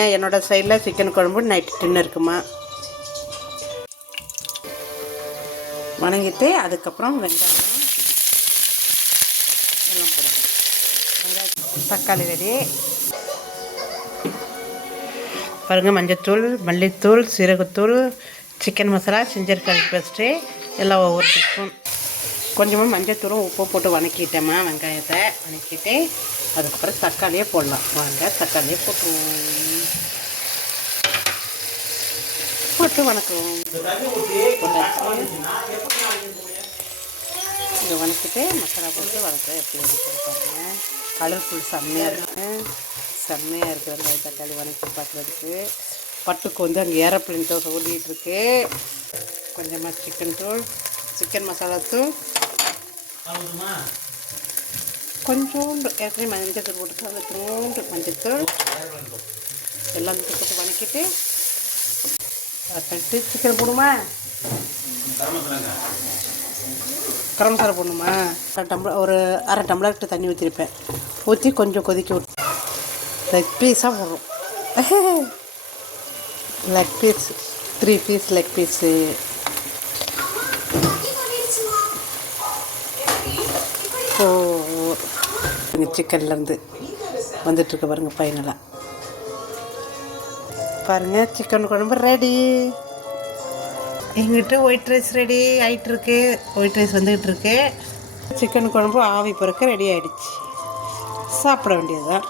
என்னோடய சைடில் சிக்கன் குழம்பு நைட்டு டின்னருக்குமா. வணங்கிட்டு அதுக்கப்புறம் வெங்காயம் எல்லாம் போடும். வெங்காயம் தக்காளி ரெடி. பாருங்கள், மஞ்சத்தூள், மல்லித்தூள், சீரகத்தூள், chicken masala, ginger garlic paste எல்லாம் ஒவ்வொரு டீஸ்பூன். கொஞ்சமாக மஞ்சத்தூளும் உப்பும் போட்டு வணக்கிட்டேம்மா. வெங்காயத்தை வணக்கிட்டு அதுக்கப்புறம் தக்காளியே போடலாம். வாங்க தக்காளியே போட்டு வணக்குவோம். இதை வணக்கிட்டு மசாலா போட்டு வணக்க எப்படி வணக்க பாருங்கள். கலர்ஃபுல் செம்மையாக இருக்குது வெங்காயம் தக்காளி வணக்கி பார்க்குறதுக்கு. பட்டுக்கு வந்து அங்கே ஏரோப்ளேன் தோசை ஓடிட்டுருக்கு. கொஞ்சமாக சிக்கன் தூள், சிக்கன் மசாலா தூள், கொஞ்சோண்டு ஏற்கனவே மஞ்சத்தூள் போட்டு அந்த தூண்டு மஞ்சத்தூள் எல்லாம் போட்டு வணக்கிட்டு பண்ணிட்டு சிக்கன் போடுமா. கரம் மசாலா போடணுமா. ஒரு அரை டம்ளர்கிட்ட தண்ணி ஊற்றிருப்பேன். ஊற்றி கொஞ்சம் கொதிக்க விட்டு லெக் பீஸாக போடுறோம். Leg piece 3 piece leg piece. சிக்கன்லேருந்து வந்துட்டுருக்க பாருங்கள் ஃபைனலாக. பாருங்கள், சிக்கன் குழம்பு ரெடி. எங்கிட்ட ஒயிட் ரைஸ் ரெடி ஆகிட்டுருக்கு. ஒயிட் ரைஸ் வந்துக்கிட்டுருக்கு. சிக்கன் குழம்பு ஆவி பிறக்க ரெடி ஆகிடுச்சு. சாப்பிட வேண்டியது தான்.